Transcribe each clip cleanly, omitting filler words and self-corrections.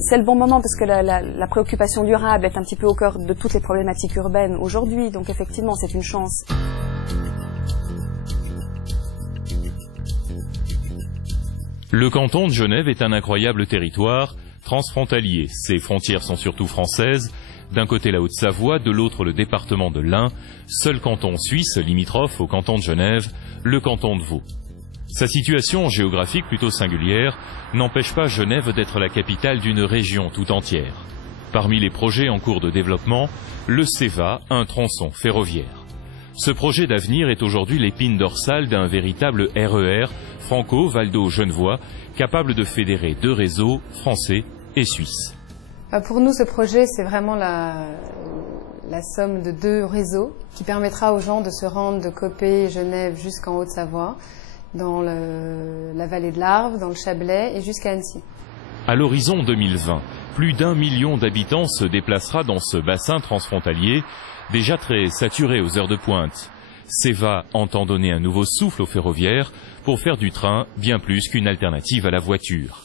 C'est le bon moment parce que la préoccupation durable est un petit peu au cœur de toutes les problématiques urbaines aujourd'hui, donc effectivement c'est une chance. Le canton de Genève est un incroyable territoire transfrontalier. Ses frontières sont surtout françaises. D'un côté la Haute-Savoie, de l'autre le département de l'Ain. Seul canton suisse limitrophe au canton de Genève, le canton de Vaud. Sa situation géographique plutôt singulière n'empêche pas Genève d'être la capitale d'une région tout entière. Parmi les projets en cours de développement, le CEVA, un tronçon ferroviaire. Ce projet d'avenir est aujourd'hui l'épine dorsale d'un véritable RER franco-valdo-genevois capable de fédérer deux réseaux français et suisses. Pour nous, ce projet, c'est vraiment la somme de deux réseaux qui permettra aux gens de se rendre de Coppet et Genève jusqu'en Haute-Savoie, dans la vallée de l'Arve, dans le Chablais et jusqu'à Annecy. À l'horizon 2020, plus d'1 million d'habitants se déplacera dans ce bassin transfrontalier, déjà très saturé aux heures de pointe. CEVA entend donner un nouveau souffle au ferroviaire pour faire du train bien plus qu'une alternative à la voiture.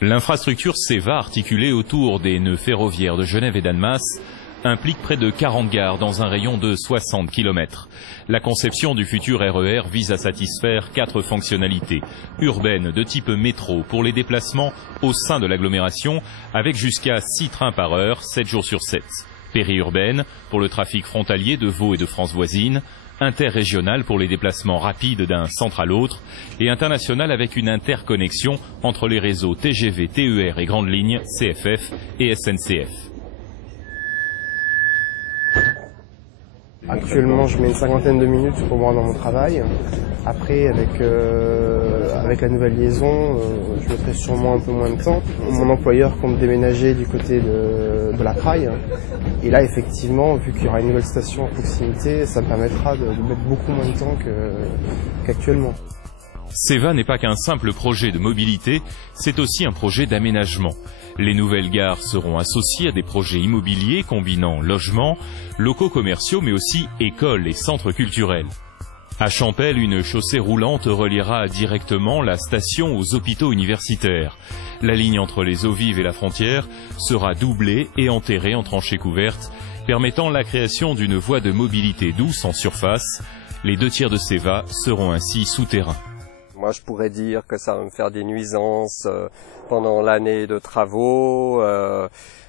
L'infrastructure CEVA, articulée autour des nœuds ferroviaires de Genève et d'Annemasse, implique près de 40 gares dans un rayon de 60 km. La conception du futur RER vise à satisfaire 4 fonctionnalités urbaines de type métro pour les déplacements au sein de l'agglomération avec jusqu'à 6 trains par heure, 7 jours sur 7. Périurbaine pour le trafic frontalier de Vaud et de France voisine, interrégionale pour les déplacements rapides d'un centre à l'autre et internationale avec une interconnexion entre les réseaux TGV, TER et grandes lignes, CFF et SNCF. Actuellement, je mets une cinquantaine de minutes pour me rendre dans mon travail. Après, avec la nouvelle liaison, je mettrai sûrement un peu moins de temps. Mon employeur compte déménager du côté de la Craille. Et là, effectivement, vu qu'il y aura une nouvelle station à proximité, ça me permettra de mettre beaucoup moins de temps qu'actuellement. CEVA n'est pas qu'un simple projet de mobilité, c'est aussi un projet d'aménagement. Les nouvelles gares seront associées à des projets immobiliers combinant logements, locaux commerciaux mais aussi écoles et centres culturels. À Champel, une chaussée roulante reliera directement la station aux hôpitaux universitaires. La ligne entre les Eaux-Vives et la frontière sera doublée et enterrée en tranchées couvertes, permettant la création d'une voie de mobilité douce en surface. Les 2 tiers de CEVA seront ainsi souterrains. Moi, je pourrais dire que ça va me faire des nuisances pendant l'année de travaux,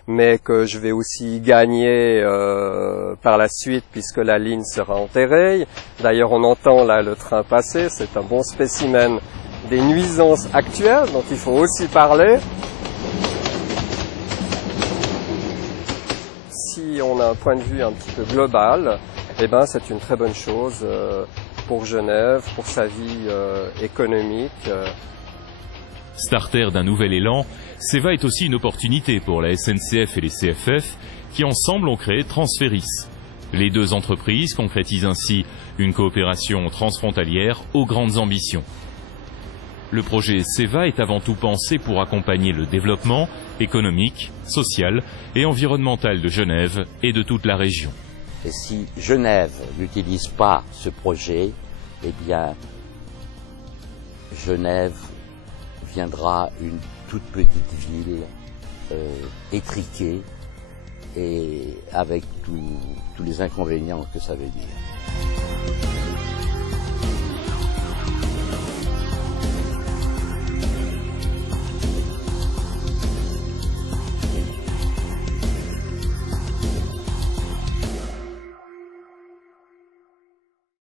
mais que je vais aussi gagner par la suite puisque la ligne sera enterrée. D'ailleurs, on entend là le train passer, c'est un bon spécimen des nuisances actuelles dont il faut aussi parler. Si on a un point de vue un petit peu global, eh ben, c'est une très bonne chose pour Genève, pour sa vie économique. Starter d'un nouvel élan, CEVA est aussi une opportunité pour la SNCF et les CFF qui ensemble ont créé Transferis. Les 2 entreprises concrétisent ainsi une coopération transfrontalière aux grandes ambitions. Le projet CEVA est avant tout pensé pour accompagner le développement économique, social et environnemental de Genève et de toute la région. Et si Genève n'utilise pas ce projet, eh bien, Genève viendra une toute petite ville étriquée et avec tous les inconvénients que ça veut dire.